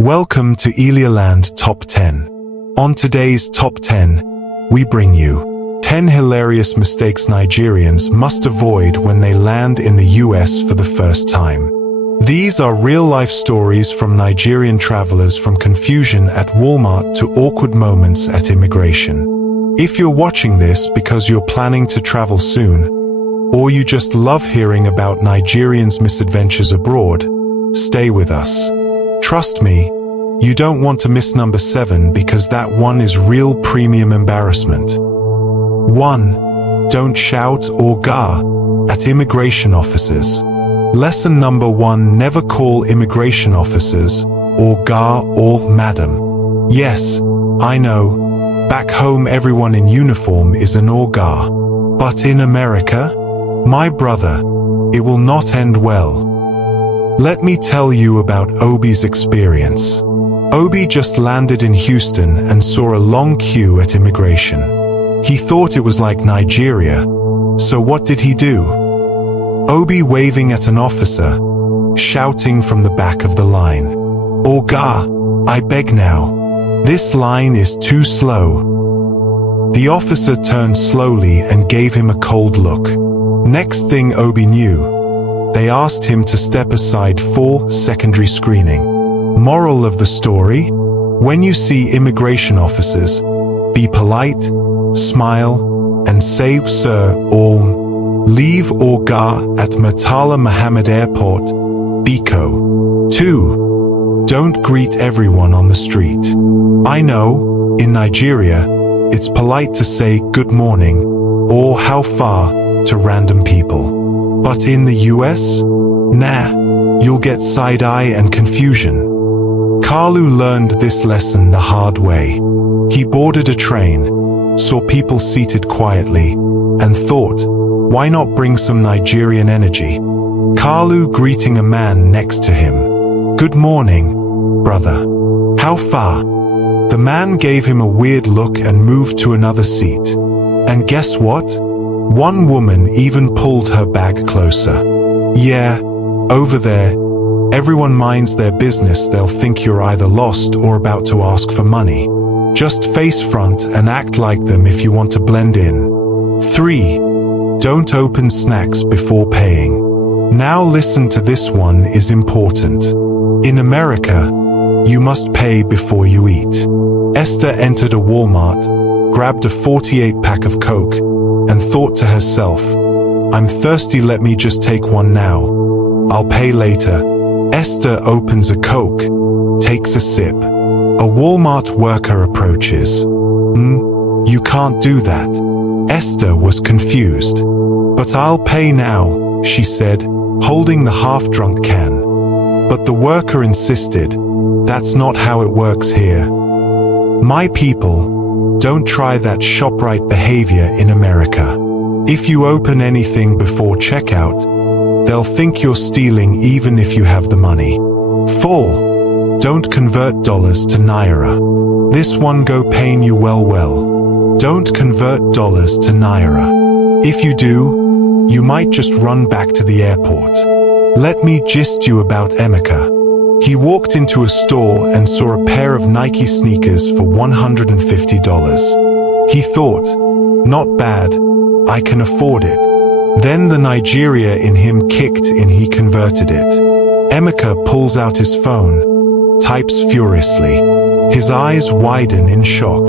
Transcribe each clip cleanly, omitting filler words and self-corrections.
Welcome to EliaLand Top 10. On today's Top 10, we bring you 10 hilarious mistakes Nigerians must avoid when they land in the US for the first time. These are real-life stories from Nigerian travelers, from confusion at Walmart to awkward moments at immigration. If you're watching this because you're planning to travel soon, or you just love hearing about Nigerians' misadventures abroad, stay with us. Trust me, you don't want to miss number 7, because that one is real premium embarrassment. 1. Don't shout or gar at immigration officers. Lesson number 1: never call immigration officers or gar or madam. Yes, I know, back home everyone in uniform is an or gar. But in America, my brother, it will not end well. Let me tell you about Obi's experience. Obi just landed in Houston and saw a long queue at immigration. He thought it was like Nigeria, so what did he do? Obi waving at an officer, shouting from the back of the line, "Oga, I beg now. This line is too slow." The officer turned slowly and gave him a cold look. Next thing Obi knew, they asked him to step aside for secondary screening. Moral of the story: when you see immigration officers, be polite, smile, and say sir or leave or ga at Murtala Muhammad Airport, Biko. 2. Don't greet everyone on the street. I know, in Nigeria, it's polite to say good morning or how far to random people. But in the US? Nah, you'll get side-eye and confusion. Kalu learned this lesson the hard way. He boarded a train, saw people seated quietly, and thought, why not bring some Nigerian energy? Kalu greeting a man next to him. Good morning, brother. How far? The man gave him a weird look and moved to another seat. And guess what? One woman even pulled her bag closer. Yeah, over there, everyone minds their business. They'll think you're either lost or about to ask for money. Just face front and act like them if you want to blend in. 3. Don't open snacks before paying. Now listen to this one, is important. In America, you must pay before you eat. Esther entered a Walmart, grabbed a 48-pack of Coke, and thought to herself, I'm thirsty, let me just take one now. I'll pay later. Esther opens a Coke, takes a sip. A Walmart worker approaches. You can't do that. Esther was confused. But I'll pay now, she said, holding the half-drunk can. But the worker insisted, that's not how it works here. My people, don't try that ShopRite behavior in America. If you open anything before checkout, they'll think you're stealing even if you have the money. 4. Don't convert dollars to naira. This one go pain you well. Don't convert dollars to naira. If you do, you might just run back to the airport. Let me gist you about Emeka. He walked into a store and saw a pair of Nike sneakers for $150. He thought, not bad, I can afford it. Then the Nigeria in him kicked in, he converted it. Emeka pulls out his phone, types furiously. His eyes widen in shock.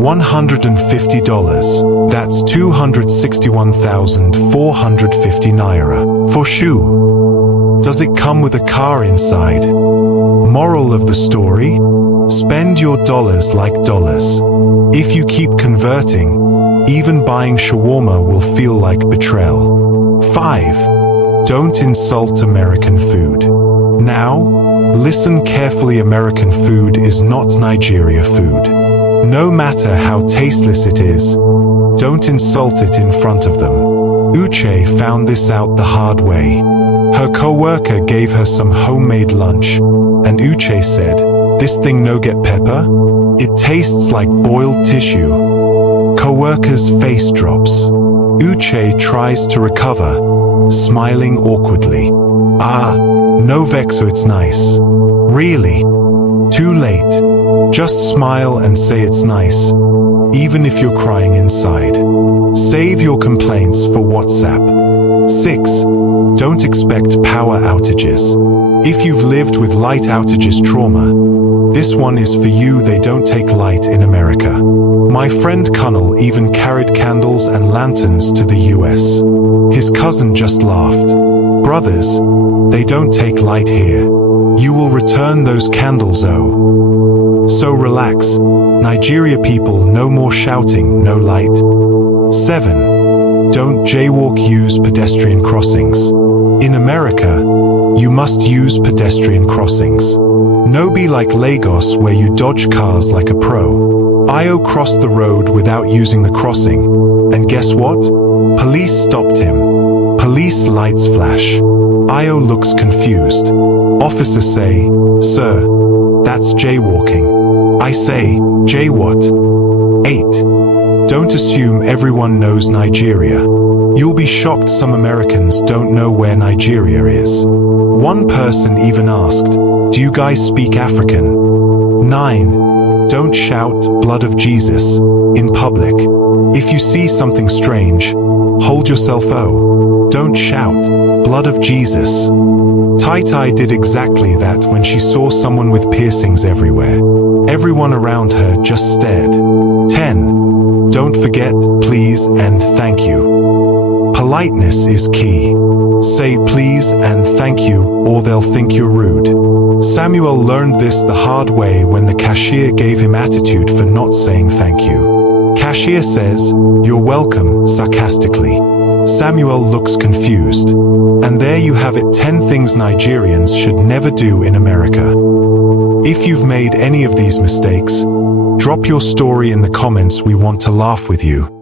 $150. That's 261,450 naira. For shoe. Does it come with a car inside? Moral of the story? Spend your dollars like dollars. If you keep converting, even buying shawarma will feel like betrayal. 5. Don't insult American food. Now, listen carefully. American food is not Nigeria food. No matter how tasteless it is, don't insult it in front of them. Uche found this out the hard way. Her co-worker gave her some homemade lunch, and Uche said, this thing no get pepper? It tastes like boiled tissue. Co-worker's face drops. Uche tries to recover, smiling awkwardly. No vexo, it's nice. Really? Too late. Just smile and say it's nice, even if you're crying inside. Save your complaints for WhatsApp. 6. Don't expect power outages. If you've lived with light outages trauma, this one is for you. They don't take light in America. My friend Kunnel even carried candles and lanterns to the US. His cousin just laughed. Brothers, they don't take light here. You will return those candles, oh. So relax. Nigeria people, no more shouting, no light. 7. Don't jaywalk, use pedestrian crossings. In America, you must use pedestrian crossings. No be like Lagos where you dodge cars like a pro. Io crossed the road without using the crossing, and guess what? Police stopped him. Police lights flash. Io looks confused. Officers say, "Sir, that's jaywalking." I say, "Jay what?" 8. Don't assume everyone knows Nigeria. You'll be shocked some Americans don't know where Nigeria is. One person even asked, "Do you guys speak African?" 9. Don't shout "Blood of Jesus" in public. If you see something strange, hold yourself. Don't shout "Blood of Jesus." Tai did exactly that when she saw someone with piercings everywhere. Everyone around her just stared. 10. Don't forget please and thank you. Politeness is key. Say please and thank you, or they'll think you're rude. Samuel learned this the hard way when the cashier gave him attitude for not saying thank you. Cashier says, "You're welcome," sarcastically. Samuel looks confused. And there you have it, 10 things Nigerians should never do in America. If you've made any of these mistakes, drop your story in the comments. We want to laugh with you.